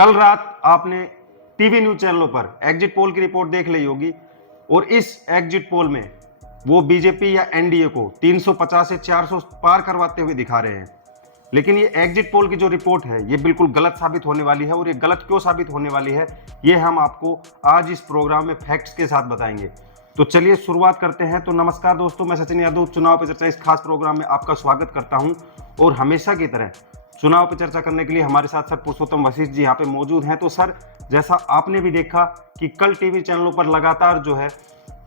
कल रात आपने टीवी न्यूज चैनलों पर एग्जिट पोल की रिपोर्ट देख ली होगी और इस एग्जिट पोल में वो बीजेपी या एनडीए को 350 से 400 पार करवाते हुए दिखा रहे हैं। लेकिन ये एग्जिट पोल की जो रिपोर्ट है ये बिल्कुल गलत साबित होने वाली है और ये गलत क्यों साबित होने वाली है ये हम आपको आज इस प्रोग्राम में फैक्ट्स के साथ बताएंगे। तो चलिए शुरुआत करते हैं। तो नमस्कार दोस्तों, मैं सचिन यादव चुनाव पर चर्चा इस खास प्रोग्राम में आपका स्वागत करता हूं और हमेशा की तरह चुनाव पर चर्चा करने के लिए हमारे साथ सर पुरुषोत्तम वशिष्ठ जी यहाँ पे मौजूद हैं। तो सर, जैसा आपने भी देखा कि कल टीवी चैनलों पर लगातार जो है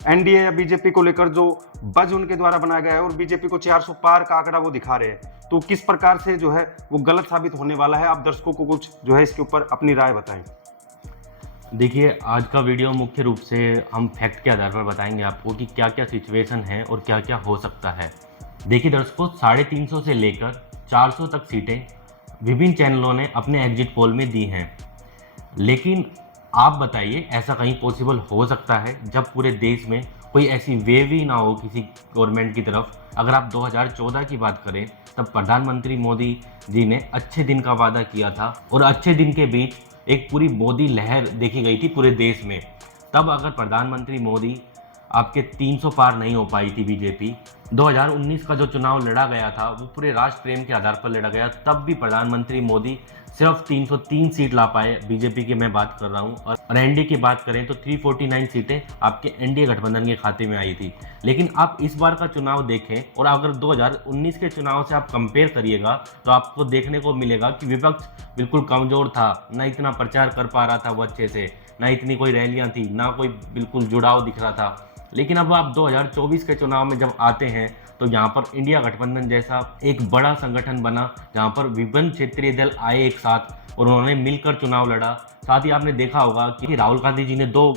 एनडीए या बीजेपी को लेकर जो बज उनके द्वारा बनाया गया है और बीजेपी को 400 पार का आंकड़ा वो दिखा रहे हैं, तो किस प्रकार से जो है वो गलत साबित होने वाला है, आप दर्शकों को कुछ जो है इसके ऊपर अपनी राय बताएं। देखिए, आज का वीडियो मुख्य रूप से हम फैक्ट के आधार पर बताएंगे आपको कि क्या क्या सिचुएशन है और क्या क्या हो सकता है। देखिए दर्शकों, 350 से लेकर 400 तक सीटें विभिन्न चैनलों ने अपने एग्जिट पोल में दी हैं। लेकिन आप बताइए, ऐसा कहीं पॉसिबल हो सकता है जब पूरे देश में कोई ऐसी वेव ही ना हो किसी गवर्नमेंट की तरफ। अगर आप 2014 की बात करें, तब प्रधानमंत्री मोदी जी ने अच्छे दिन का वादा किया था और अच्छे दिन के बीच एक पूरी मोदी लहर देखी गई थी पूरे देश में। तब अगर प्रधानमंत्री मोदी आपके 300 पार नहीं हो पाई थी बीजेपी, 2019 का जो चुनाव लड़ा गया था वो पूरे राष्ट्र प्रेम के आधार पर लड़ा गया, तब भी प्रधानमंत्री मोदी सिर्फ 303 सीट ला पाए, बीजेपी की मैं बात कर रहा हूँ। और एनडीए की बात करें तो 349 सीटें आपके एनडीए गठबंधन के खाते में आई थी। लेकिन आप इस बार का चुनाव देखें और अगर 2019 के चुनाव से आप कंपेयर करिएगा तो आपको देखने को मिलेगा कि विपक्ष बिल्कुल कमजोर था, ना इतना प्रचार कर पा रहा था वो अच्छे से, ना इतनी कोई रैलियां थी, ना कोई बिल्कुल जुड़ाव दिख रहा था। लेकिन अब आप 2024 के चुनाव में जब आते हैं तो यहाँ पर इंडिया गठबंधन जैसा एक बड़ा संगठन बना, जहाँ पर विभिन्न क्षेत्रीय दल आए एक साथ और उन्होंने मिलकर चुनाव लड़ा। साथ ही आपने देखा होगा कि राहुल गांधी जी ने 2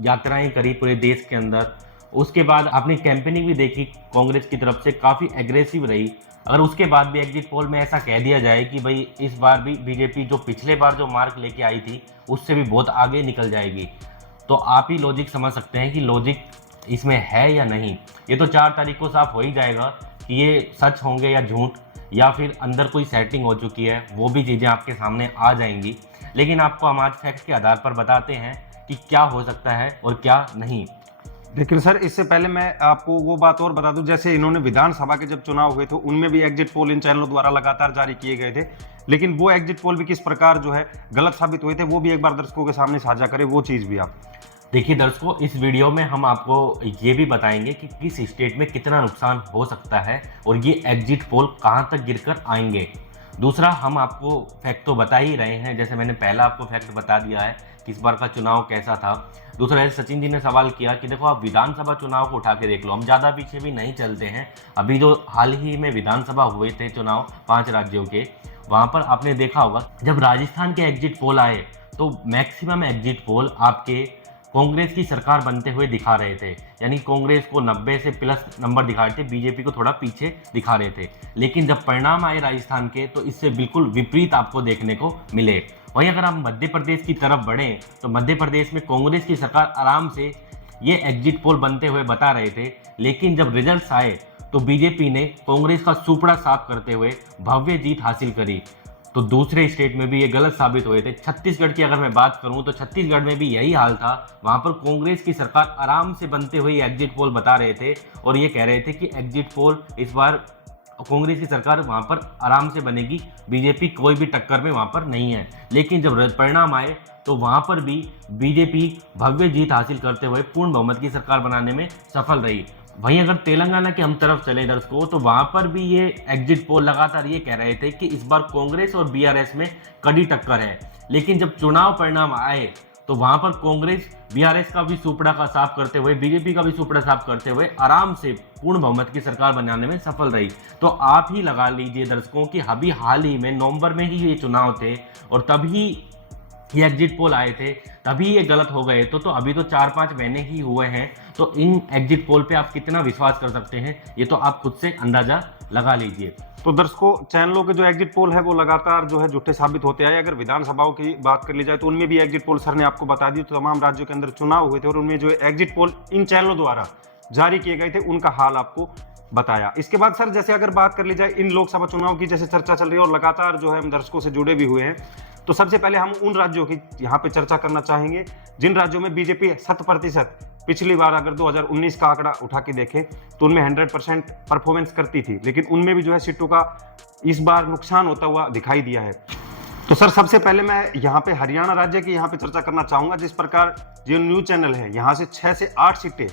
यात्राएं करी पूरे देश के अंदर। उसके बाद आपने कैंपेनिंग भी देखी, कांग्रेस की तरफ से काफ़ी एग्रेसिव रही। अगर उसके बाद भी एग्जिट पोल में ऐसा कह दिया जाए कि भाई इस बार भी बीजेपी जो पिछले बार जो मार्क लेके आई थी उससे भी बहुत आगे निकल जाएगी, तो आप ही लॉजिक समझ सकते हैं कि लॉजिक इसमें है या नहीं। ये तो 4 तारीख को साफ हो ही जाएगा कि ये सच होंगे या झूठ, या फिर अंदर कोई सेटिंग हो चुकी है, वो भी चीज़ें आपके सामने आ जाएंगी। लेकिन आपको हम आज फैक्ट के आधार पर बताते हैं कि क्या हो सकता है और क्या नहीं। लेकिन सर, इससे पहले मैं आपको वो बात और बता दूं, जैसे इन्होंने विधानसभा के जब चुनाव हुए थे उनमें भी एग्जिट पोल इन चैनलों द्वारा लगातार जारी किए गए थे, लेकिन वो एग्जिट पोल भी किस प्रकार जो है गलत साबित हुए थे वो भी एक बार दर्शकों के सामने साझा करें, वो चीज़ भी आप देखिए दर्शकों, इस वीडियो में हम आपको ये भी बताएंगे कि किस स्टेट में कितना नुकसान हो सकता है और ये एग्जिट पोल कहाँ तक गिरकर आएंगे। दूसरा, हम आपको फैक्ट तो बता ही रहे हैं, जैसे मैंने पहला आपको फैक्ट बता दिया है कि इस बार का चुनाव कैसा था। दूसरा, जैसे सचिन जी ने सवाल किया कि देखो आप विधानसभा चुनाव को उठा के देख लो, हम ज़्यादा पीछे भी नहीं चलते हैं। अभी जो हाल ही में विधानसभा हुए थे चुनाव 5 राज्यों के, वहाँ पर आपने देखा होगा जब राजस्थान के एग्जिट पोल आए तो मैक्सिमम एग्जिट पोल आपके कांग्रेस की सरकार बनते हुए दिखा रहे थे, यानी कांग्रेस को 90 से प्लस नंबर दिखा रहे थे, बीजेपी को थोड़ा पीछे दिखा रहे थे। लेकिन जब परिणाम आए राजस्थान के तो इससे बिल्कुल विपरीत आपको देखने को मिले। वहीं अगर हम मध्य प्रदेश की तरफ बढ़ें तो मध्य प्रदेश में कांग्रेस की सरकार आराम से ये एग्जिट पोल बनते हुए बता रहे थे, लेकिन जब रिजल्ट आए तो बीजेपी ने कांग्रेस का सुपड़ा साफ करते हुए भव्य जीत हासिल करी। तो दूसरे स्टेट में भी ये गलत साबित हुए थे। छत्तीसगढ़ की अगर मैं बात करूं तो छत्तीसगढ़ में भी यही हाल था, वहां पर कांग्रेस की सरकार आराम से बनते हुए एग्जिट पोल बता रहे थे और ये कह रहे थे कि एग्जिट पोल इस बार कांग्रेस की सरकार वहां पर आराम से बनेगी, बीजेपी कोई भी टक्कर में वहां पर नहीं है। लेकिन जब परिणाम आए तो वहां पर भी बीजेपी भव्य जीत हासिल करते हुए पूर्ण बहुमत की सरकार बनाने में सफल रही। वहीं अगर तेलंगाना की हम तरफ चले दर्शकों, तो वहां पर भी ये एग्जिट पोल लगातार ये कह रहे थे कि इस बार कांग्रेस और बीआरएस में कड़ी टक्कर है। लेकिन जब चुनाव परिणाम आए तो वहां पर कांग्रेस बीआरएस का भी सुपड़ा का साफ करते हुए, बीजेपी का भी सुपड़ा साफ करते हुए आराम से पूर्ण बहुमत की सरकार बनाने में सफल रही। तो आप ही लगा लीजिए दर्शकों कि अभी हाल ही में नवंबर में ही ये चुनाव थे और तभी ये एग्जिट पोल आए थे, तभी ये गलत हो गए। तो अभी तो 4-5 महीने ही हुए हैं, तो इन एग्जिट पोल पे आप कितना विश्वास कर सकते हैं ये तो आप खुद से अंदाजा लगा लीजिए। तो दर्शकों, चैनलों के जो एग्जिट पोल है वो लगातार जो है झूठे साबित होते आए। अगर विधानसभाओं की बात कर ली जाए तो उनमें भी एग्जिट पोल सर ने आपको बता दी, तो तमाम राज्यों के अंदर चुनाव हुए थे और उनमें जो एग्जिट पोल इन चैनलों द्वारा जारी किए गए थे उनका हाल आपको बताया। इसके बाद सर, जैसे अगर बात कर ली जाए इन लोकसभा चुनाव की, जैसे चर्चा चल रही है और लगातार जो है हम दर्शकों से जुड़े भी हुए हैं, तो सबसे पहले हम उन राज्यों की यहाँ पे चर्चा करना चाहेंगे जिन राज्यों में बीजेपी 100%, पिछली बार अगर 2019 का आंकड़ा उठा के देखें तो उनमें 100% परफॉर्मेंस करती थी, लेकिन उनमें भी जो है सीटों का इस बार नुकसान होता हुआ दिखाई दिया है। तो सर सबसे पहले मैं यहाँ पे हरियाणा राज्य की यहाँ पे चर्चा करना चाहूंगा। जिस प्रकार जो न्यूज चैनल है यहाँ से 6 से 8 सीटें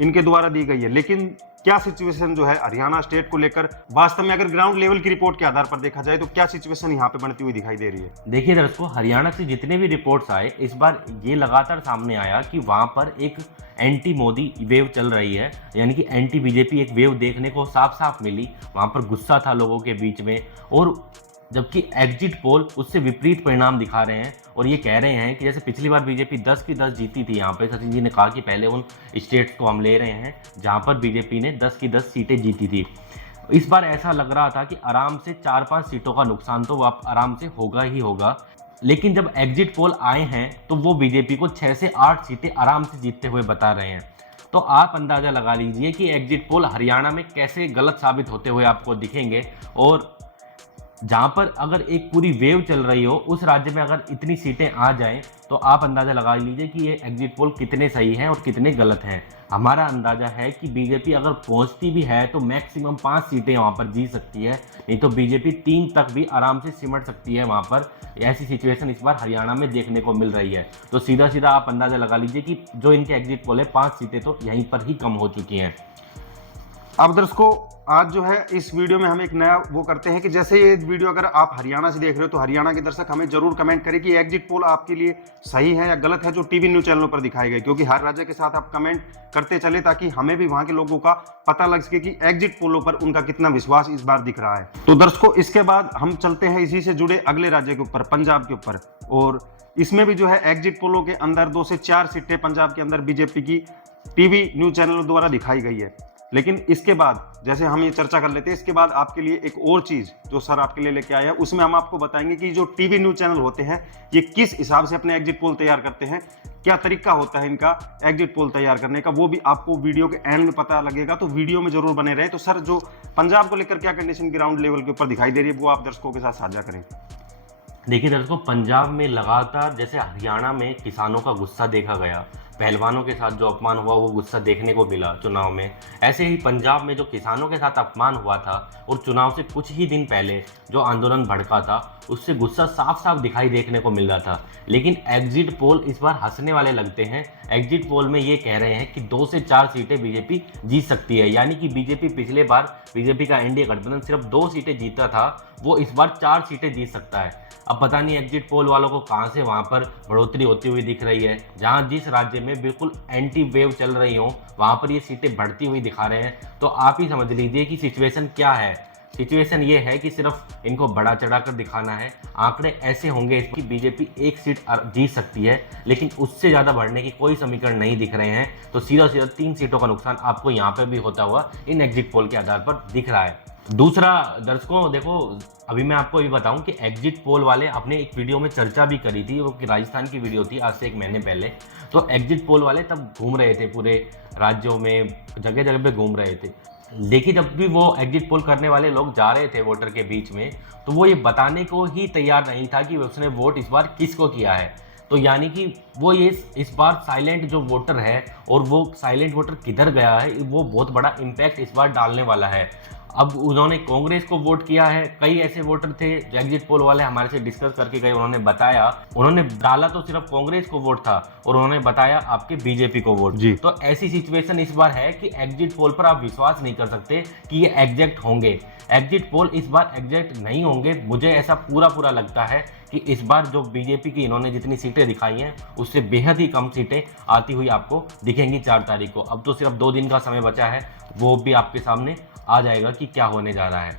इनके द्वारा दी गई है, लेकिन क्या सिचुएशन जो है हरियाणा स्टेट को लेकर वास्तव में अगर ग्राउंड लेवल की रिपोर्ट के आधार पर देखा जाए तो क्या सिचुएशन यहाँ पे बनती हुई दिखाई दे रही है? देखिए दर्शकों, हरियाणा से जितने भी रिपोर्ट्स आए, इस बार ये लगातार सामने आया कि वहां पर एक एंटी मोदी वेव चल रही है, यानी कि एंटी बीजेपी एक वेव देखने को साफ साफ मिली। वहां पर गुस्सा था लोगों के बीच में, और जबकि एग्जिट पोल उससे विपरीत परिणाम दिखा रहे हैं और ये कह रहे हैं कि जैसे पिछली बार बीजेपी 10 की 10 जीती थी। यहाँ पे सचिन जी ने कहा कि पहले उन स्टेट्स को हम ले रहे हैं जहाँ पर बीजेपी ने 10 की 10 सीटें जीती थी। इस बार ऐसा लग रहा था कि आराम से 4-5 सीटों का नुकसान तो आराम से होगा ही होगा, लेकिन जब एग्जिट पोल आए हैं तो वो बीजेपी को 6 से 8 सीटें आराम से जीतते हुए बता रहे हैं। तो आप अंदाजा लगा लीजिए कि एग्जिट पोल हरियाणा में कैसे गलत साबित होते हुए आपको दिखेंगे, और जहां पर अगर एक पूरी वेव चल रही हो उस राज्य में अगर इतनी सीटें आ जाएं तो आप अंदाज़ा लगा लीजिए कि ये एग्जिट पोल कितने सही हैं और कितने गलत हैं। हमारा अंदाज़ा है कि बीजेपी अगर पहुंचती भी है तो मैक्सिमम 5 सीटें वहां पर जीत सकती है, नहीं तो बीजेपी 3 तक भी आराम से सिमट सकती है वहां पर। ऐसी सिचुएशन इस बार हरियाणा में देखने को मिल रही है। तो सीधा सीधा आप अंदाज़ा लगा लीजिए कि जो इनके एग्जिट पोल है 5 सीटें तो यहीं पर ही कम हो चुकी हैं। अब दर्शकों, आज जो है इस वीडियो में हम एक नया वो करते हैं कि जैसे ये वीडियो अगर आप हरियाणा से देख रहे हो तो हरियाणा के दर्शक हमें जरूर कमेंट करें कि एग्जिट पोल आपके लिए सही है या गलत है जो टीवी न्यूज चैनलों पर दिखाई गई, क्योंकि हर राज्य के साथ आप कमेंट करते चले ताकि हमें भी वहां के लोगों का पता लग सके कि एग्जिट पोलों पर उनका कितना विश्वास इस बार दिख रहा है। तो दर्शकों, इसके बाद हम चलते हैं इसी से जुड़े अगले राज्य के ऊपर, पंजाब के ऊपर, और इसमें भी जो है एग्जिट पोलों के अंदर 2 से 4 सीटें पंजाब के अंदर बीजेपी की टीवी न्यूज चैनलों द्वारा दिखाई गई है। लेकिन इसके बाद जैसे हम ये चर्चा कर लेते हैं, इसके बाद आपके लिए एक और चीज जो सर आपके लिए लेके आया है, उसमें हम आपको बताएंगे कि जो टीवी न्यूज चैनल होते हैं ये किस हिसाब से अपने एग्जिट पोल तैयार करते हैं, क्या तरीका होता है इनका एग्जिट पोल तैयार करने का, वो भी आपको वीडियो के एंड में पता लगेगा। तो वीडियो में जरूर बने रहे। तो सर, जो पंजाब को लेकर क्या कंडीशन ग्राउंड लेवल के ऊपर दिखाई दे रही है वो आप दर्शकों के साथ साझा करें। देखिए दर्शकों, पंजाब में लगातार जैसे हरियाणा में किसानों का गुस्सा देखा गया, पहलवानों के साथ जो अपमान हुआ वो गुस्सा देखने को मिला चुनाव में, ऐसे ही पंजाब में जो किसानों के साथ अपमान हुआ था और चुनाव से कुछ ही दिन पहले जो आंदोलन भड़का था उससे गुस्सा साफ साफ दिखाई देखने को मिल रहा था। लेकिन एग्जिट पोल इस बार हंसने वाले लगते हैं। एग्जिट पोल में ये कह रहे हैं कि 2 से 4 सीटें बीजेपी जीत सकती है, यानी कि बीजेपी पिछले बार बीजेपी का एनडीए गठबंधन सिर्फ 2 सीटें जीता था, वो इस बार 4 सीटें जीत सकता है। अब पता नहीं एग्जिट पोल वालों को कहां से वहां पर बढ़ोतरी होती हुई दिख रही है, जहां जिस राज्य में बिल्कुल एंटी वेव चल रही हो वहां पर ये सीटें बढ़ती हुई दिखा रहे हैं। तो आप ही समझ लीजिए कि सिचुएशन क्या है। सिचुएशन ये है कि सिर्फ इनको बड़ा चढ़ाकर दिखाना है। आंकड़े ऐसे होंगे कि बीजेपी 1 सीट जीत सकती है, लेकिन उससे ज़्यादा बढ़ने की कोई समीकरण नहीं दिख रहे हैं। तो सीधा सीधा 3 सीटों का नुकसान आपको यहाँ पर भी होता हुआ इन एग्जिट पोल के आधार पर दिख रहा है। दूसरा दर्शकों देखो, अभी मैं आपको ये बताऊं कि एग्जिट पोल वाले अपने एक वीडियो में चर्चा भी करी थी, वो कि राजस्थान की वीडियो थी आज से 1 महीने पहले। तो एग्जिट पोल वाले तब घूम रहे थे पूरे राज्यों में, जगह जगह पे घूम रहे थे। देखिए, जब भी वो एग्जिट पोल करने वाले लोग जा रहे थे वोटर के बीच में, तो वो ये बताने को ही तैयार नहीं था कि उसने वोट इस बार किसको किया है। तो यानी कि वो ये इस बार साइलेंट जो वोटर है और वो साइलेंट वोटर किधर गया है, वो बहुत बड़ा इम्पैक्ट इस बार डालने वाला है। अब उन्होंने कांग्रेस को वोट किया है, कई ऐसे वोटर थे जो एग्जिट पोल वाले हमारे से डिस्कस करके गए, उन्होंने बताया, उन्होंने डाला तो सिर्फ कांग्रेस को वोट था और उन्होंने बताया आपके बीजेपी को वोट। तो ऐसी सिचुएशन इस बार है कि एग्जिट पोल पर आप विश्वास नहीं कर सकते कि ये एग्जैक्ट होंगे। एग्जिट पोल इस बार एग्जैक्ट नहीं होंगे। मुझे ऐसा पूरा लगता है कि इस बार जो बीजेपी की इन्होंने जितनी सीटें दिखाई हैं उससे बेहद ही कम सीटें आती हुई आपको दिखेंगी 4 तारीख को। अब तो सिर्फ 2 दिन का समय बचा है, वो भी आपके सामने आ जाएगा कि क्या होने जा रहा है।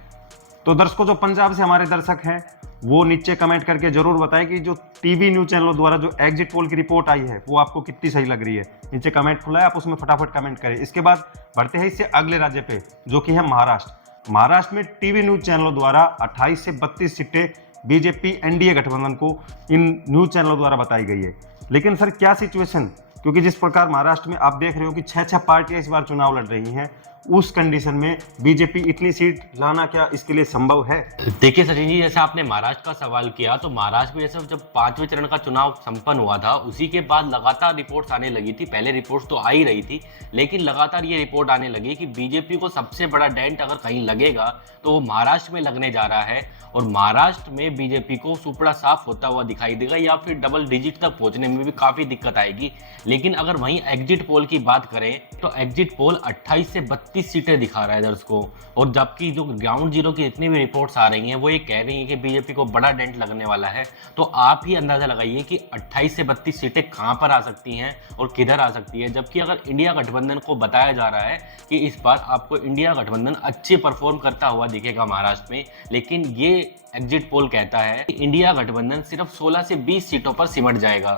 तो दर्शकों, जो पंजाब से हमारे दर्शक हैं वो नीचे कमेंट करके जरूर बताएं कि जो टीवी न्यूज चैनलों द्वारा जो एग्जिट पोल की रिपोर्ट आई है वो आपको कितनी सही लग रही है। नीचे कमेंट खुला है, आप उसमें फटाफट कमेंट करें। इसके बाद बढ़ते हैं इससे अगले राज्य पे, जो कि है महाराष्ट्र। महाराष्ट्र में टीवी न्यूज चैनलों द्वारा 28 से 32 सीटें बीजेपी एनडीए गठबंधन को इन न्यूज चैनलों द्वारा बताई गई है। लेकिन सर क्या सिचुएशन, क्योंकि जिस प्रकार महाराष्ट्र में आप देख रहे हो कि 6 पार्टियां इस बार चुनाव लड़ रही हैं उस कंडीशन में बीजेपी इतनी सीट लाना क्या इसके लिए संभव है? देखिए सचिन जी, जैसे आपने महाराष्ट्र का सवाल किया, तो महाराष्ट्र में जैसे जब 5वें चरण का चुनाव संपन्न हुआ था, उसी के बाद लगातार रिपोर्ट्स आने लगी थी। पहले रिपोर्ट्स तो आ ही रही थी, लेकिन लगातार ये रिपोर्ट आने लगी कि बीजेपी को सबसे बड़ा डेंट अगर कहीं लगेगा तो वो महाराष्ट्र में लगने जा रहा है, और महाराष्ट्र में बीजेपी को सुपड़ा साफ होता हुआ दिखाई देगा, या फिर डबल डिजिट तक पहुंचने में भी काफ़ी दिक्कत आएगी। लेकिन अगर वहीं एग्जिट पोल की बात करें तो एग्जिट पोल 28 से 32 सीटें दिखा रहा है दर्शकों, और जबकि जो ग्राउंड जीरो की जितनी भी रिपोर्ट्स आ रही हैं वो ये कह रही हैं कि बीजेपी को बड़ा डेंट लगने वाला है। तो आप ही अंदाजा लगाइए कि 28 से 32 सीटें कहां पर आ सकती हैं और किधर आ सकती है। जबकि अगर इंडिया गठबंधन को बताया जा रहा है कि इस बार आपको इंडिया गठबंधन अच्छे परफॉर्म करता हुआ दिखेगा महाराष्ट्र में, लेकिन ये एग्जिट पोल कहता है कि इंडिया गठबंधन सिर्फ 16 से 20 सीटों पर सिमट जाएगा।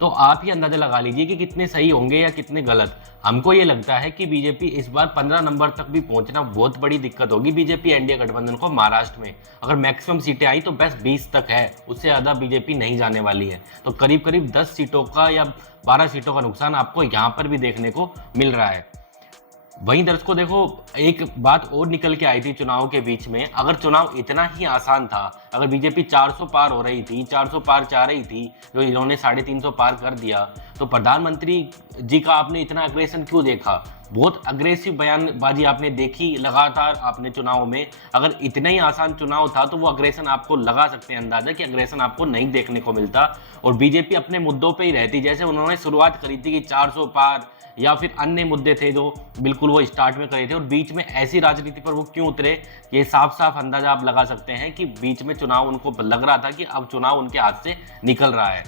तो आप ही अंदाजा लगा लीजिए कि कितने सही होंगे या कितने गलत। हमको ये लगता है कि बीजेपी इस बार 15 नंबर तक भी पहुंचना बहुत बड़ी दिक्कत होगी बीजेपी एनडीए गठबंधन को महाराष्ट्र में। अगर मैक्सिमम सीटें आई तो बस 20 तक है, उससे ज़्यादा बीजेपी नहीं जाने वाली है। तो करीब करीब 10 सीटों का या 12 सीटों का नुकसान आपको यहाँ पर भी देखने को मिल रहा है। वहीं दर्शकों देखो, एक बात और निकल के आई थी चुनाव के बीच में, अगर चुनाव इतना ही आसान था, अगर बीजेपी 400 पार हो रही थी, 400 पार चाह रही थी, जो इन्होंने 350 पार कर दिया, तो प्रधानमंत्री जी का आपने इतना अग्रेशन क्यों देखा? बहुत अग्रेसिव बयानबाजी आपने देखी लगातार आपने चुनाव में। अगर इतना ही आसान चुनाव था तो वो अग्रेशन आपको लगा सकते हैं अंदाजा कि अग्रेशन आपको नहीं देखने को मिलता, और बीजेपी अपने मुद्दों पे ही रहती। जैसे उन्होंने शुरुआत करी थी कि 400 पार, या फिर अन्य मुद्दे थे जो बिल्कुल वो स्टार्ट में करे थे, और बीच में ऐसी राजनीति पर वो क्यों उतरे, ये साफ साफ अंदाजा आप लगा सकते हैं कि बीच में चुनाव उनको लग रहा था कि अब चुनाव उनके हाथ से निकल रहा है।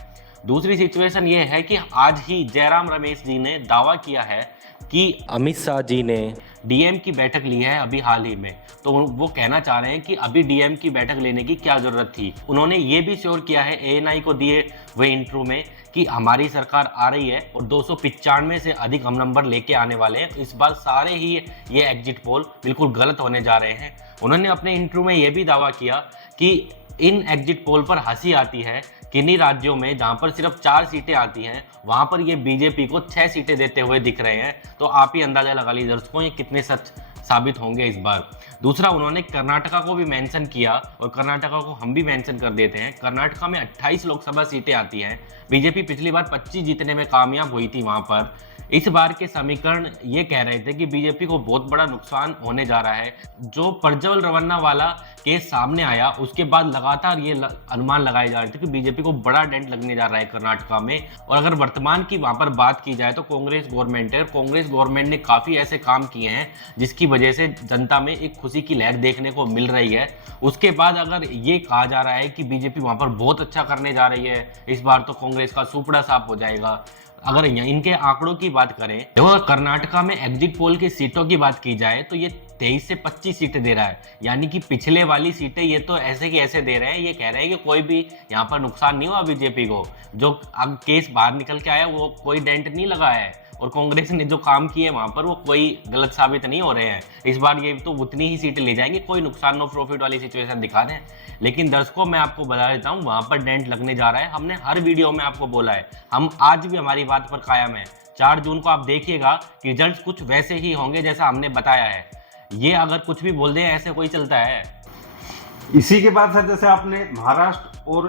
दूसरी सिचुएशन ये है कि आज ही जयराम रमेश जी ने दावा किया है कि अमित शाह जी ने डीएम की बैठक ली है अभी हाल ही में, तो वो कहना चाह रहे हैं कि अभी डीएम की बैठक लेने की क्या जरूरत थी। उन्होंने ये भी श्योर किया है एएनआई को दिए हुए इंटरव्यू में कि हमारी सरकार आ रही है और 295 से अधिक हम नंबर लेके आने वाले हैं। इस बार सारे ही ये एग्जिट पोल बिल्कुल गलत होने जा रहे हैं। उन्होंने अपने इंटरव्यू में ये भी दावा किया कि इन एग्जिट पोल पर हंसी आती है, किन्हीं राज्यों में जहां पर सिर्फ 4 सीटें आती हैं वहां पर ये बीजेपी को 6 सीटें देते हुए दिख रहे हैं। तो आप ही अंदाजा लगा लीजिए दर्शकों ये कितने सच साबित होंगे इस बार। दूसरा, उन्होंने कर्नाटका को भी मेंशन किया, और कर्नाटका को हम भी मेंशन कर देते हैं। कर्नाटका में 28 लोकसभा सीटें आती हैं। बीजेपी पिछली बार 25 जीतने में कामयाब हुई थी वहां पर। इस बार के समीकरण ये कह रहे थे कि बीजेपी को बहुत बड़ा नुकसान होने जा रहा है। जो प्रज्वल रवन्ना वाला केस सामने आया उसके बाद लगातार ये अनुमान लगाए जा रहे थे कि बीजेपी को बड़ा डेंट लगने जा रहा है कर्नाटका में। और अगर वर्तमान की वहां पर बात की जाए तो कांग्रेस गवर्नमेंट है, कांग्रेस गवर्नमेंट ने काफी ऐसे काम किए हैं जिसकी वजह से जनता में एक खुशी की लहर देखने को मिल रही है। उसके बाद अगर ये कहा जा रहा है कि बीजेपी वहां पर बहुत अच्छा करने जा रही है, इस बार तो कांग्रेस का सुपड़ा साफ हो जाएगा। अगर इनके आंकड़ों की बात करें तो कर्नाटका में एग्जिट पोल की सीटों की बात की जाए तो ये 23 से 25 सीटें दे रहा है, यानी कि पिछले वाली सीटें ये तो ऐसे की ऐसे दे रहे हैं। ये कह रहे हैं कि कोई भी यहाँ पर नुकसान नहीं हुआ बीजेपी को, जो अब केस बाहर निकल के आया वो कोई डेंट नहीं लगा है, और कांग्रेस ने जो काम किए वहां पर वो कोई गलत साबित नहीं हो रहे हैं। इस बार ये तो उतनी ही सीटें ले जाएंगे, कोई नुकसान नो प्रॉफिट वाली सिचुएशन दिखा रहे हैं। लेकिन दर्शकों मैं आपको बता देता हूँ वहां पर डेंट लगने जा रहा है। हमने हर वीडियो में आपको बोला है, हम आज भी हमारी बात पर कायम है। 4 जून को आप देखिएगा कि रिजल्ट कुछ वैसे ही होंगे जैसा हमने बताया है। ये अगर कुछ भी बोल दें ऐसे कोई चलता है। इसी के बाद सर जैसे आपने महाराष्ट्र और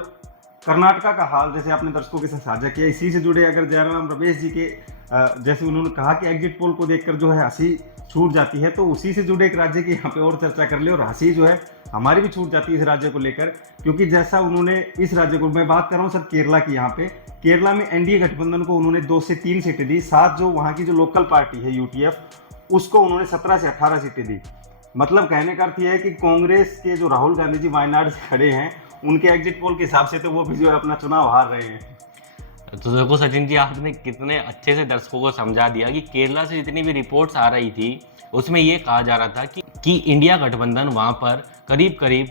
कर्नाटका का हाल जैसे आपने दर्शकों के साथ साझा किया, इसी से जुड़े अगर जयराम रमेश जी के जैसे उन्होंने कहा कि एग्जिट पोल को देखकर जो है हंसी छूट जाती है, तो उसी से जुड़े एक राज्य की यहाँ पे और चर्चा कर ले, और हंसी जो है हमारी भी छूट जाती है इस राज्य को लेकर। क्योंकि जैसा उन्होंने इस राज्य को, मैं बात कर रहा हूँ सर केरला की, यहाँ पे केरला में एनडीए गठबंधन को उन्होंने 2 से 3 सीटें दी, साथ जो वहाँ की जो लोकल पार्टी है यूटीएफ उसको उन्होंने 17 से 18 सीटें दी। मतलब कहने का अर्थ यह है कि कांग्रेस के जो राहुल गांधी जी वायनाड से खड़े हैं उनके एग्जिट पोल के हिसाब से तो वो भी जो है अपना चुनाव हार रहे हैं। तो देखो सचिन जी, आपने कितने अच्छे से दर्शकों को समझा दिया कि केरला से जितनी भी रिपोर्ट्स आ रही थी उसमें ये कहा जा रहा था कि इंडिया गठबंधन वहाँ पर करीब करीब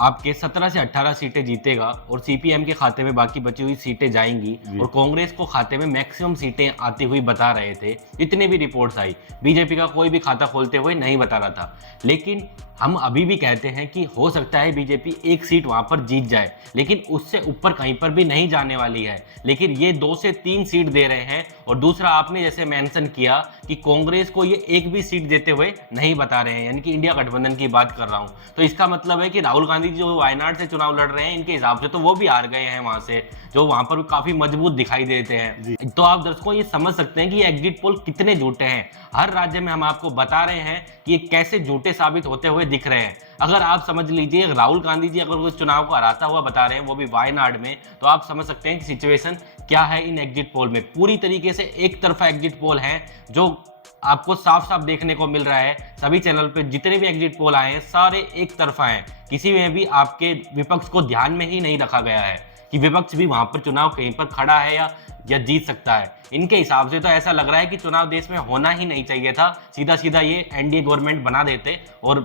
आपके 17 से 18 सीटें जीतेगा और सीपीएम के खाते में बाकी बची हुई सीटें जाएंगी और कांग्रेस को खाते में मैक्सिमम सीटें आती हुई बता रहे थे। जितने भी रिपोर्ट्स आई, बीजेपी का कोई भी खाता खोलते हुए नहीं बता रहा था। लेकिन हम अभी भी कहते हैं कि हो सकता है बीजेपी एक सीट वहां पर जीत जाए, लेकिन उससे ऊपर कहीं पर भी नहीं जाने वाली है। लेकिन ये 2 से 3 सीट दे रहे हैं। और दूसरा, आपने जैसे मेंशन किया कि कांग्रेस को ये एक भी सीट देते हुए नहीं बता रहे हैं, यानी कि इंडिया गठबंधन की बात कर रहा हूं। तो इसका मतलब है कि राहुल गांधी जी जो वायनाड से चुनाव लड़ रहे हैं, इनके हिसाब से तो वो भी हार गए हैं वहां से, जो वहां पर काफी मजबूत दिखाई देते हैं। तो आप दर्शकों ये समझ सकते हैं कि ये एग्जिट पोल कितने झूठे हैं। हर राज्य में हम आपको बता रहे हैं कि ये कैसे झूठे साबित होते हुए दिख रहे हैं। अगर आप समझ लीजिए राहुल गांधी जी अगर उस चुनाव को हराता हुआ बता रहे हैं, वो भी वायनाड में, तो आप समझ सकते हैं कि सिचुएशन क्या है इन एग्जिट पोल में। पूरी तरीके से एक तरफा एग्जिट पोल है, जो आपको साफ साफ देखने को मिल रहा है। सभी चैनल पे जितने भी एग्जिट पोल आए हैं सारे एक तरफा हैं। किसी में भी आपके विपक्ष को ध्यान में ही नहीं रखा गया है कि विपक्ष भी वहां पर चुनाव कहीं पर खड़ा है या जीत सकता है। इनके हिसाब से तो ऐसा लग रहा है कि चुनाव देश में होना ही नहीं चाहिए था, सीधा सीधा ये एनडीए गवर्नमेंट बना देते। और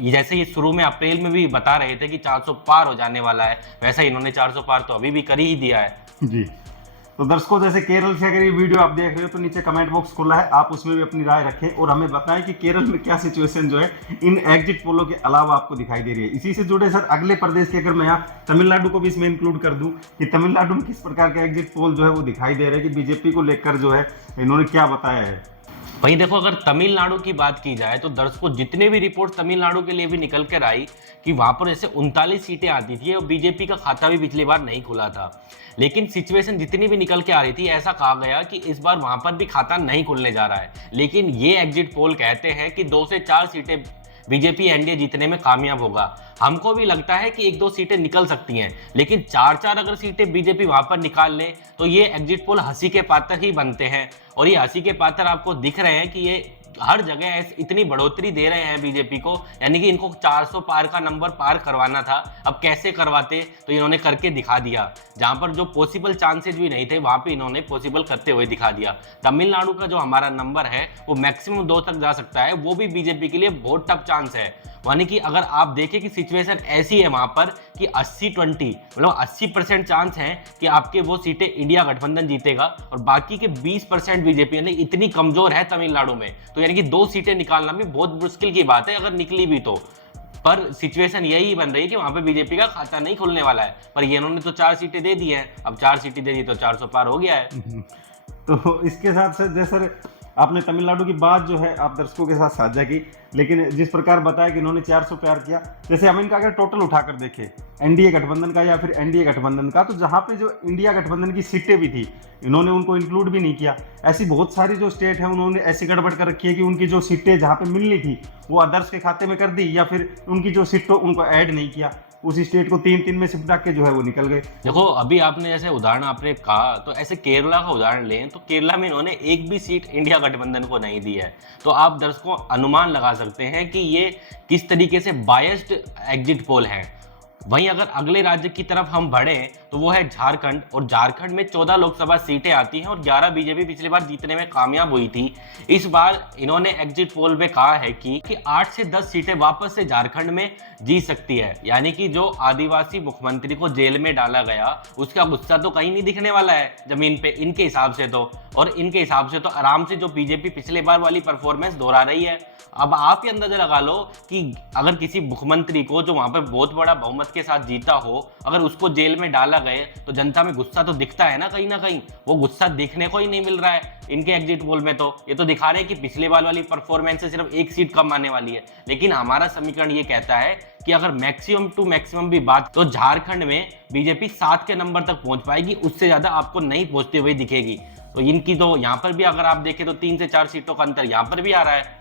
जैसे ये शुरू में अप्रैल में भी बता रहे थे कि 400 पार हो जाने वाला है, वैसा इन्होंने 400 पार तो अभी भी कर ही दिया है जी। तो दर्शकों, जैसे केरल से अगर ये वीडियो आप देख रहे हो तो नीचे कमेंट बॉक्स खुला है, आप उसमें भी अपनी राय रखें और हमें बताएं कि केरल में क्या सिचुएशन जो है इन एग्जिट पोलों के अलावा आपको दिखाई दे रही है। इसी से जुड़े सर अगले प्रदेश के, अगर मैं यहाँ तमिलनाडु को भी इसमें इंक्लूड कर दूं कि तमिलनाडु में किस प्रकार के एग्जिट पोल जो है वो दिखाई दे रहे हैं कि बीजेपी को लेकर जो है इन्होंने क्या बताया है। वहीं देखो, अगर तमिलनाडु की बात की जाए तो दर्शकों जितने भी रिपोर्ट तमिलनाडु के लिए भी निकल कर आई कि वहां पर जैसे 39 सीटें आती थी और बीजेपी का खाता भी पिछली बार नहीं खुला था। लेकिन सिचुएशन जितनी भी निकल के आ रही थी, ऐसा कहा गया कि इस बार वहां पर भी खाता नहीं खुलने जा रहा है। लेकिन ये एग्जिट पोल कहते हैं कि 2 से 4 सीटें बीजेपी एनडीए जीतने में कामयाब होगा। हमको भी लगता है कि 1-2 सीटें निकल सकती हैं, लेकिन 4-4 अगर सीटें बीजेपी वहां पर निकाल ले तो ये एग्जिट पोल हंसी के पात्र ही बनते हैं। और ये हंसी के पात्र आपको दिख रहे हैं कि ये हर जगह इतनी बढ़ोतरी दे रहे हैं बीजेपी को, यानी कि इनको 400 पार का नंबर पार करवाना था। अब कैसे करवाते, तो इन्होंने करके दिखा दिया। जहां पर जो पॉसिबल चांसेस भी नहीं थे, वहां पे इन्होंने पॉसिबल करते हुए दिखा दिया। तमिलनाडु का जो हमारा नंबर है वो मैक्सिमम 2 तक जा सकता है, वो भी बीजेपी के लिए बहुत टफ चांस है। यानी कि अगर आप देखें कि सिचुएशन ऐसी है वहां पर कि 80-20 मतलब 80% चांस है कि आपके वो सीटें इंडिया गठबंधन जीतेगा और बाकी के 20% बीजेपी, यानी इतनी कमजोर है तमिलनाडु में। तो यानी कि 2 सीटें निकालना भी बहुत मुश्किल की बात है अगर निकली भी तो। पर सिचुएशन यही बन रही है कि वहां पे बीजेपी का खाता नहीं खुलने वाला है। पर ये इन्होंने तो 4 सीटें दे दी हैं, अब 4 सीटें दे दी तो 400 पार हो गया है। तो इसके साथ साथ जैसे आपने तमिलनाडु की बात जो है आप दर्शकों के साथ साझा की, लेकिन जिस प्रकार बताया कि इन्होंने 400 पार किया, जैसे हम इनका अगर टोटल उठाकर देखें एनडीए गठबंधन का या फिर एनडीए गठबंधन का, तो जहां पे जो इंडिया गठबंधन की सीटें भी थी इन्होंने उनको इंक्लूड भी नहीं किया। ऐसी बहुत सारी जो स्टेट है उन्होंने ऐसी गड़बड़ कर रखी है कि उनकी जो सीटें जहां पे मिलनी थी वो अदर्स के खाते में कर दी, या फिर उनकी जो सीटों उनको ऐड नहीं किया। उसी स्टेट को 3-3 में सिमटा के जो है वो निकल गए। देखो, अभी आपने जैसे उदाहरण आपने कहा, तो ऐसे केरला का उदाहरण लें तो केरला में इन्होंने एक भी सीट इंडिया गठबंधन को नहीं दी है। तो आप दर्शकों अनुमान लगा सकते हैं कि ये किस तरीके से बायस्ड एग्जिट पोल है। वहीं अगर अगले राज्य की तरफ हम बढ़ें तो वो है झारखंड, और झारखंड में 14 लोकसभा सीटें आती हैं और 11 बीजेपी पिछली बार जीतने में कामयाब हुई थी। इस बार इन्होंने एग्जिट पोल में कहा है कि 8 से 10 सीटें वापस से झारखंड में जीत सकती है। यानी कि जो आदिवासी मुख्यमंत्री को जेल में डाला गया उसका गुस्सा तो कहीं नहीं दिखने वाला है जमीन पे, इनके हिसाब से तो। और इनके हिसाब से तो आराम से जो बीजेपी पिछले बार वाली परफॉर्मेंस दोहरा रही है। अब आप ये अंदाजा लगा लो कि अगर किसी मुख्यमंत्री को जो वहां पर बहुत बड़ा बहुमत के साथ जीता हो, अगर उसको जेल में डाला गए तो जनता में गुस्सा तो दिखता है ना कहीं। वो गुस्सा देखने को ही नहीं मिल रहा है इनके एग्जिट पोल में। तो ये तो दिखा रहे हैं कि पिछले बार वाली परफॉर्मेंस से सिर्फ 1 सीट कम आने वाली है। लेकिन हमारा समीकरण ये कहता है कि अगर मैक्सिमम टू मैक्सिमम भी बात, तो झारखंड में बीजेपी 7 के नंबर तक पहुंच पाएगी, उससे ज्यादा आपको नहीं पहुंचती हुई दिखेगी। तो इनकी तो यहाँ पर भी अगर आप देखें तो 3 से 4 सीटों का अंतर यहाँ पर भी आ रहा है।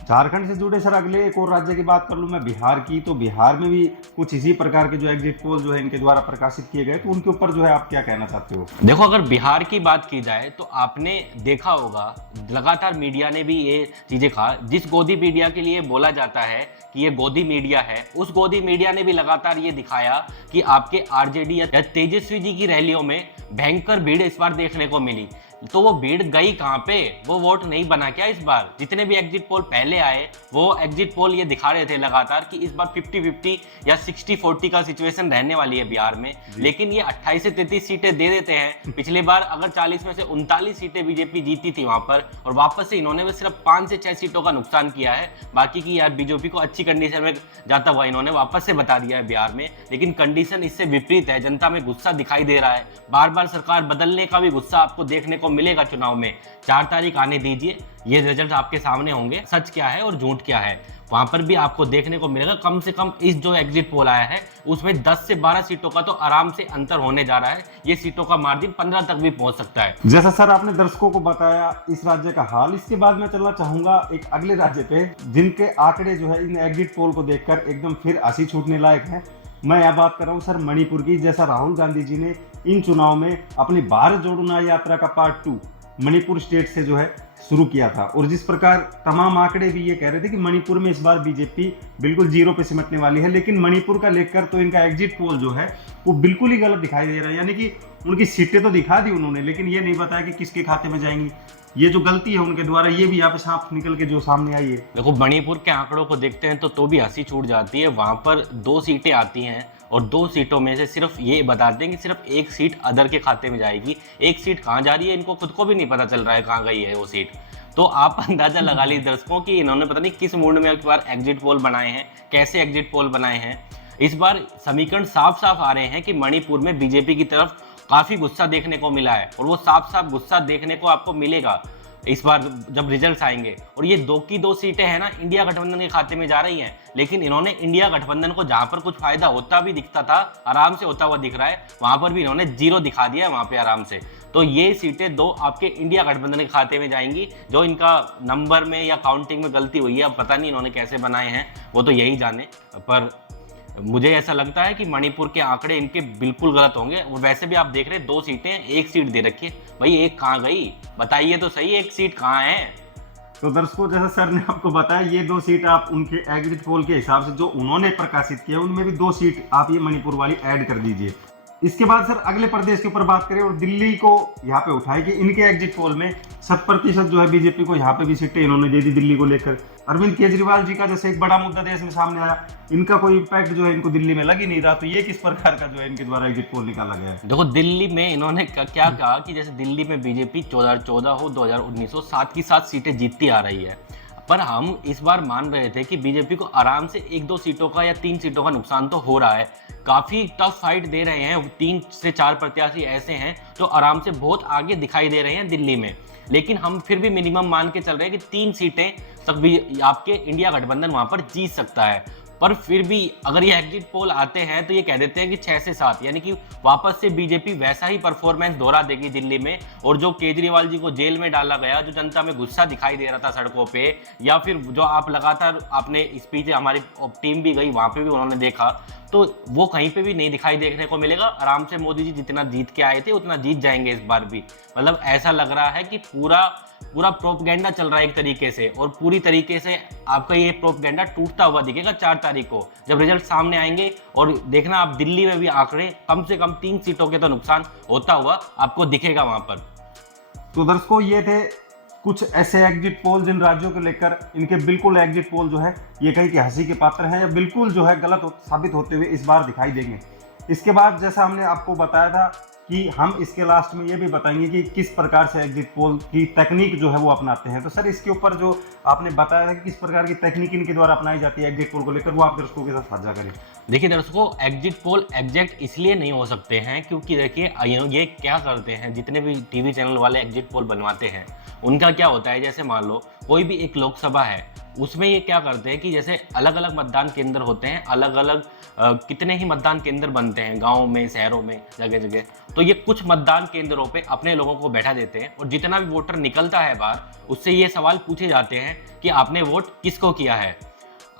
झारखंड से जुड़े सर अगले एक और राज्य की बात कर लूँ मैं, बिहार की। तो बिहार में भी कुछ इसी प्रकार के जो एग्जिट पोल जो है इनके द्वारा प्रकाशित किए गए, तो उनके ऊपर जो है आप क्या कहना चाहते हो? देखो, अगर बिहार की बात की जाए तो आपने देखा होगा लगातार मीडिया ने भी ये चीजें कहा। जिस गोदी मीडिया के लिए बोला जाता है कि ये गोदी मीडिया है, उस गोदी मीडिया ने भी लगातार ये दिखाया कि आपके आरजेडी या तेजस्वी जी की रैलियों में भयंकर भीड़ इस बार देखने को मिली। तो वो भीड़ गई कहाँ पे, वो वोट नहीं बना क्या इस बार? जितने भी एग्जिट पोल पहले आए वो एग्जिट पोल ये दिखा रहे थे लगातार कि इस बार 50-50 या 60-40 का सिचुएशन रहने वाली है बिहार में, लेकिन ये 28 से 33 सीटें दे देते हैं। पिछली बार अगर 40 में से 39 सीटें बीजेपी जीती थी वहां पर, और वापस से इन्होंने सिर्फ 5 से 6 सीटों का नुकसान किया है। बाकी की यार बीजेपी को अच्छी कंडीशन में जाता हुआ इन्होंने वापस से बता दिया है बिहार में, लेकिन कंडीशन इससे विपरीत है। जनता में गुस्सा दिखाई दे रहा है, बार बार सरकार बदलने का भी गुस्सा आपको देखने को मिलेगा चुनाव में। 4 तारीख आने दीजिए, ये रिजल्ट आपके सामने होंगे, सच क्या है और झूठ क्या है वहां पर भी आपको देखने को मिलेगा। कम से कम इस जो एग्जिट पोल आया है उसमें 10 से 12 सीटों का तो आराम से अंतर होने जा रहा है। ये सीटों का मार्जिन 15 तक भी पहुंच सकता है। जैसा सर आपने दर्शकों को बताया इस राज्य का हाल, इसके बाद मैं चलना चाहूंगा एक अगले राज्य पे जिनके आंकड़े जो है इन एग्जिट पोल को देखकर एकदम फिर हंसी छूटने लायक है। मैं यह बात कर रहा हूँ सर मणिपुर की। जैसा राहुल गांधी जी ने इन चुनाव में अपनी भारत जोड़ो न्याय यात्रा का पार्ट 2 मणिपुर स्टेट से जो है शुरू किया था, और जिस प्रकार तमाम आंकड़े भी ये कह रहे थे कि मणिपुर में इस बार बीजेपी बिल्कुल जीरो पे सिमटने वाली है, लेकिन मणिपुर का लेकर तो इनका एग्जिट पोल जो है वो बिल्कुल ही गलत दिखाई दे रहा है। यानी कि उनकी सीटें तो दिखा दी उन्होंने, लेकिन ये नहीं बताया कि किसके खाते में जाएंगी। ये जो गलती है उनके द्वारा, ये भी यहाँ पे साफ निकल के जो सामने आई है। देखो मणिपुर के आंकड़ों को देखते हैं तो भी हंसी छूट जाती है। वहां पर 2 सीटें आती हैं और 2 सीटों में से सिर्फ ये बताते हैं कि सिर्फ 1 सीट अदर के खाते में जाएगी। 1 सीट कहाँ जा रही है इनको खुद को भी नहीं पता चल रहा है कहाँ गई है वो सीट। तो आप अंदाजा लगा लीजिए दर्शकों कि इन्होंने पता नहीं किस मूड में एक बार एग्जिट पोल बनाए हैं, कैसे एग्जिट पोल बनाए हैं। इस बार समीकरण साफ साफ आ रहे हैं कि मणिपुर में बीजेपी की तरफ काफी गुस्सा देखने को मिला है, और वो साफ साफ गुस्सा देखने को आपको मिलेगा इस बार जब रिजल्ट्स आएंगे। और ये 2 की 2 सीटें हैं ना इंडिया गठबंधन के खाते में जा रही हैं, लेकिन इन्होंने इंडिया गठबंधन को जहां पर कुछ फायदा होता भी दिखता था, आराम से होता हुआ दिख रहा है, वहां पर भी इन्होंने 0 दिखा दिया है वहां पे आराम से। तो ये सीटें 2 आपके इंडिया गठबंधन के खाते में जाएंगी। जो इनका नंबर में या काउंटिंग में गलती हुई है, अब पता नहीं इन्होंने कैसे बनाए हैं, वो तो यही जाने। पर मुझे ऐसा लगता है कि मणिपुर के आंकड़े इनके बिल्कुल गलत होंगे। और वैसे भी आप देख रहे हैं 2 सीटें, 1 सीट दे रखी है, भाई 1 कहाँ गई? बताइए तो सही, 1 सीट कहाँ है? तो दर्शकों जैसा सर ने आपको बताया, ये 2 सीट आप उनके एग्जिट पोल के हिसाब से जो उन्होंने प्रकाशित किया उनमें भी 2 सीट आप ये मणिपुर वाली ऐड कर दीजिए। इसके बाद सर अगले प्रदेश के ऊपर बात करें और दिल्ली को यहाँ पे उठाए कि इनके एग्जिट पोल में 7% जो है बीजेपी को यहाँ पे भी सीटें इन्होंने दे दी दिल्ली को लेकर। अरविंद केजरीवाल जी का जैसे एक बड़ा मुद्दा देश में सामने आया, इनका कोई इम्पैक्ट जो है इनको दिल्ली में लग ही नहीं रहा। तो ये किस प्रकार का जो है इनके द्वारा एग्जिट पोल निकाला गया है? देखो दिल्ली में इन्होंने क्या कहा कि जैसे दिल्ली में बीजेपी 2014 हो 2019 हो 7 की 7 सीटें जीतती आ रही है, पर हम इस बार मान रहे थे कि बीजेपी को आराम से 1-2 सीटों का या 3 सीटों का नुकसान तो हो रहा है। काफी टफ फाइट दे रहे हैं, 3 से 4 प्रत्याशी ऐसे हैं जो आराम से बहुत आगे दिखाई दे रहे हैं दिल्ली में, लेकिन हम फिर भी मिनिमम मान के चल रहे हैं कि 3 सीटें तक भी आपके इंडिया गठबंधन वहां पर जीत सकता है। पर फिर भी अगर ये एग्जिट पोल आते हैं तो ये कह देते हैं कि 6 से 7, यानी कि वापस से बीजेपी वैसा ही परफॉर्मेंस दोहरा देगी दिल्ली में। और जो केजरीवाल जी को जेल में डाला गया, जो जनता में गुस्सा दिखाई दे रहा था सड़कों पे, या फिर जो आप लगातार आपने स्पीच, हमारी टीम भी गई वहां पे भी उन्होंने देखा, तो वो कहीं पे भी नहीं दिखाई देखने को मिलेगा। आराम से मोदी जी जितना जीत के आए थे उतना जीत जाएंगे इस बार भी। मतलब ऐसा लग रहा है कि पूरा प्रोपगेंडा चल रहा है एक तरीके से, और पूरी तरीके से आपका ये प्रोपगेंडा टूटता हुआ दिखेगा 4 तारीख को जब रिजल्ट सामने आएंगे। और देखना आप दिल्ली में भी आंकड़े कम से कम 3 सीटों के तो नुकसान होता हुआ आपको दिखेगा वहां पर। तो दर्शकों ये थे कुछ ऐसे एग्जिट पोल जिन राज्यों को लेकर इनके बिल्कुल एग्जिट पोल जो है ये कहीं की हंसी के पात्र हैं या बिल्कुल जो है गलत साबित होते हुए इस बार दिखाई देंगे। इसके बाद जैसा हमने आपको बताया था कि हम इसके लास्ट में ये भी बताएंगे कि किस प्रकार से एग्जिट पोल की तकनीक जो है वो अपनाते हैं। तो सर इसके ऊपर जो आपने बताया था कि किस प्रकार की तकनीक इनके द्वारा अपनाई जाती है एग्जिट पोल को लेकर, वो आप दर्शकों के साथ साझा करें। देखिए दर्शकों, एग्जिट पोल एग्जैक्ट इसलिए नहीं हो सकते हैं क्योंकि देखिए ये क्या करते हैं, जितने भी टीवी चैनल वाले एग्जिट पोल बनवाते हैं उनका क्या होता है, जैसे मान लो कोई भी एक लोकसभा है, उसमें ये क्या करते हैं कि जैसे अलग अलग मतदान केंद्र होते हैं, अलग अलग कितने ही मतदान केंद्र बनते हैं गाँव में, शहरों में, जगह जगह। तो ये कुछ मतदान केंद्रों पे अपने लोगों को बैठा देते हैं और जितना भी वोटर निकलता है बाहर, उससे ये सवाल पूछे जाते हैं कि आपने वोट किसको किया है।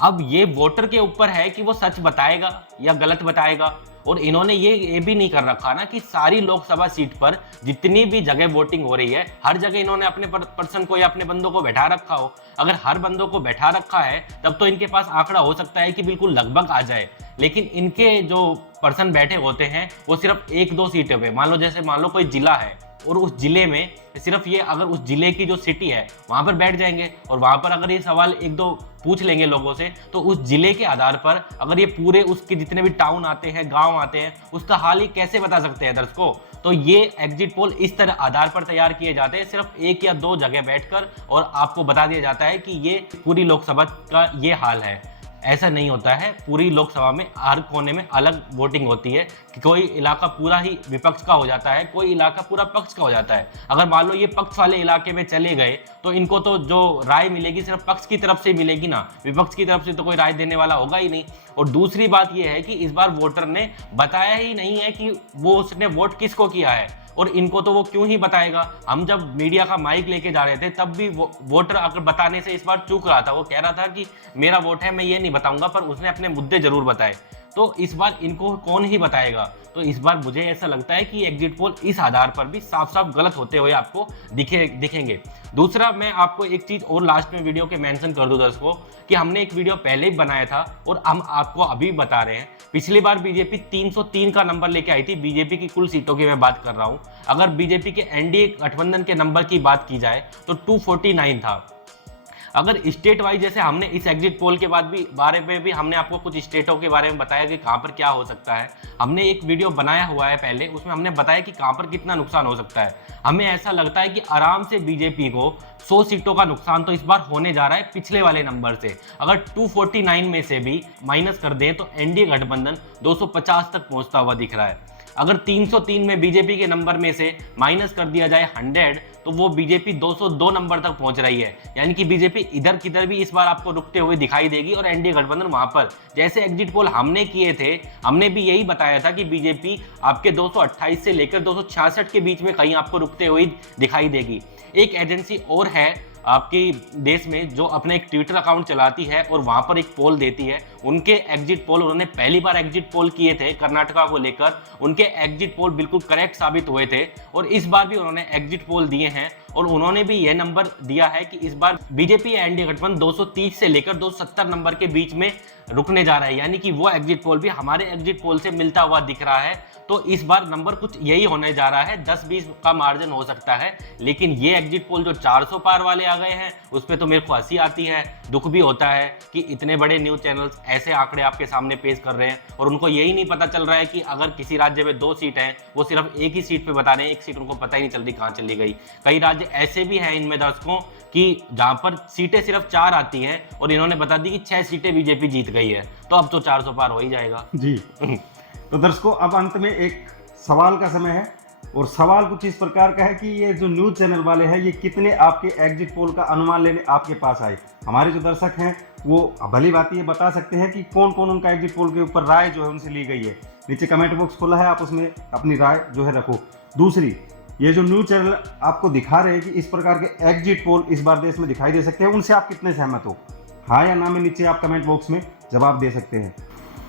अब ये वोटर के ऊपर है कि वो सच बताएगा या गलत बताएगा। और इन्होंने ये भी नहीं कर रखा ना कि सारी लोकसभा सीट पर जितनी भी जगह वोटिंग हो रही है हर जगह इन्होंने अपने पर्सन को या अपने बंदों को बैठा रखा हो। अगर हर बंदों को बैठा रखा है तब तो इनके पास आंकड़ा हो सकता है कि बिल्कुल लगभग आ जाए, लेकिन इनके जो पर्सन बैठे होते हैं वो सिर्फ 1-2 सीटों पे, मान लो कोई जिला है और उस जिले में सिर्फ ये अगर उस जिले की जो सिटी है वहां पर बैठ जाएंगे और वहां पर अगर ये सवाल एक दो पूछ लेंगे लोगों से, तो उस जिले के आधार पर अगर ये पूरे उसके जितने भी टाउन आते हैं, गांव आते हैं, उसका हाल ही कैसे बता सकते हैं दर्शकों। तो ये एग्जिट पोल इस तरह आधार पर तैयार किए जाते हैं, सिर्फ एक या दो जगह बैठकर, और आपको बता दिया जाता है कि ये पूरी लोकसभा का ये हाल है। ऐसा नहीं होता है, पूरी लोकसभा में हर कोने में अलग वोटिंग होती है कि कोई इलाका पूरा ही विपक्ष का हो जाता है, कोई इलाका पूरा पक्ष का हो जाता है। अगर मान लो ये पक्ष वाले इलाके में चले गए तो इनको तो जो राय मिलेगी सिर्फ पक्ष की तरफ से मिलेगी ना, विपक्ष की तरफ से तो कोई राय देने वाला होगा ही नहीं। और दूसरी बात यह है कि इस बार वोटर ने बताया ही नहीं है कि वो उसने वोट किसको किया है, और इनको तो वो क्यों ही बताएगा। हम जब मीडिया का माइक लेके जा रहे थे तब भी वोटर अगर बताने से इस बार चूक रहा था, वो कह रहा था कि मेरा वोट है, मैं ये नहीं बताऊंगा, पर उसने अपने मुद्दे जरूर बताए। तो इस बार इनको कौन ही बताएगा। तो इस बार मुझे ऐसा लगता है कि एग्जिट पोल इस आधार पर भी साफ साफ गलत होते हुए आपको दिखेंगे। दूसरा, मैं आपको एक चीज और लास्ट में वीडियो के मेंशन कर दूं दर्शकों कि हमने एक वीडियो पहले ही बनाया था और हम आपको अभी बता रहे हैं। पिछली बार बीजेपी 303 का नंबर लेके आई थी, बीजेपी की कुल सीटों की मैं बात कर रहा हूं। अगर बीजेपी के एनडीए गठबंधन के नंबर की बात की जाए तो 249 था। अगर स्टेट वाइज, जैसे हमने इस एग्जिट पोल के बारे में भी हमने आपको कुछ स्टेटों के बारे में बताया कि कहां पर क्या हो सकता है। हमने एक वीडियो बनाया हुआ है पहले, उसमें हमने बताया कि कहां पर कितना नुकसान हो सकता है। हमें ऐसा लगता है कि आराम से बीजेपी को 100 सीटों का नुकसान तो इस बार होने जा रहा है पिछले वाले नंबर से। अगर 249 में से भी माइनस कर दें तो एनडीए गठबंधन 250 तक पहुंचता हुआ दिख रहा है। अगर 303 में बीजेपी के नंबर में से माइनस कर दिया जाए 100, तो वो बीजेपी 202 नंबर तक पहुंच रही है। यानी कि बीजेपी इधर किधर भी इस बार आपको रुकते हुए दिखाई देगी और एनडीए गठबंधन वहां पर, जैसे एग्जिट पोल हमने किए थे, हमने भी यही बताया था कि बीजेपी आपके 228 से लेकर 266 के बीच में कहीं आपको रुकते हुए दिखाई देगी। एक एजेंसी और है आपके देश में जो अपने एक ट्विटर अकाउंट चलाती है और वहां पर एक पोल देती है। उनके एग्जिट पोल, उन्होंने पहली बार एग्जिट पोल किए थे कर्नाटका को लेकर, उनके एग्जिट पोल बिल्कुल करेक्ट साबित हुए थे और इस बार भी उन्होंने एग्जिट पोल दिए हैं और उन्होंने भी यह नंबर दिया है कि इस बार बीजेपी या एनडीए गठबंधन 230 से लेकर 270 नंबर के बीच में रुकने जा रहा है। यानी कि वो एग्जिट पोल भी हमारे एग्जिट पोल से मिलता हुआ दिख रहा है। तो इस बार नंबर कुछ यही होने जा रहा है, 10-20 का मार्जिन हो सकता है। लेकिन ये एग्जिट पोल जो 400 पार वाले आ गए हैं उस पर तो मेरे को हंसी आती है, दुख भी होता है कि इतने बड़े न्यूज चैनल्स ऐसे आंकड़े आपके सामने पेश कर रहे हैं और उनको यही नहीं पता चल रहा है कि अगर किसी राज्य में 2 सीट हैं वो सिर्फ एक ही सीट पे बता रहे हैं, एक सीट उनको पता ही नहीं चलती कहाँ चली गई। कई राज्य ऐसे भी हैं इनमें दर्शकों कि जहां पर सीटें सिर्फ 4 आती हैं और इन्होंने बता दी कि 6 सीटें बीजेपी जीत गई है। तो अब तो 400 पार हो ही जाएगा जी। तो दर्शकों, अब अंत में एक सवाल का समय है और सवाल कुछ इस प्रकार का है कि ये जो न्यूज चैनल वाले हैं ये कितने आपके एग्जिट पोल का अनुमान लेने आपके पास आए। हमारे जो दर्शक हैं वो भली बात ये बता सकते हैं कि कौन कौन उनका एग्जिट पोल के ऊपर राय जो है उनसे ली गई है। नीचे कमेंट बॉक्स खोला है, आप उसमें अपनी राय जो है रखो। दूसरी, ये जो न्यूज चैनल आपको दिखा रहे हैं कि इस प्रकार के एग्जिट पोल इस बार देश में दिखाई दे सकते हैं, उनसे आप कितने सहमत हो, हाँ या ना में नीचे आप कमेंट बॉक्स में जवाब दे सकते हैं।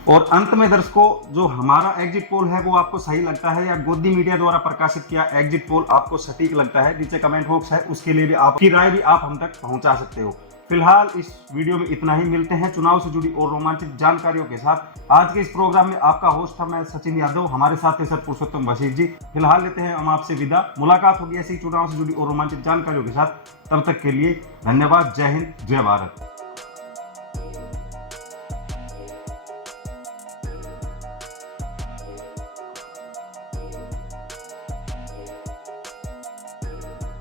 और अंत में दर्शकों, जो हमारा एग्जिट पोल है वो आपको सही लगता है या गोदी मीडिया द्वारा प्रकाशित किया एग्जिट पोल आपको सटीक लगता है, नीचे कमेंट बॉक्स है, उसके लिए भी आपकी राय भी आप हम तक पहुंचा सकते हो। फिलहाल इस वीडियो में इतना ही, मिलते हैं चुनाव से जुड़ी और रोमांचक जानकारियों के साथ। आज के इस प्रोग्राम में आपका होस्ट था मैं सचिन यादव, हमारे साथ थे सर पुरुषोत्तम बशीर जी। फिलहाल लेते हैं हम आपसे विदा, मुलाकात होगी ऐसी चुनाव से जुड़ी और रोमांचक जानकारियों के साथ। तब तक के लिए धन्यवाद। जय हिंद, जय भारत।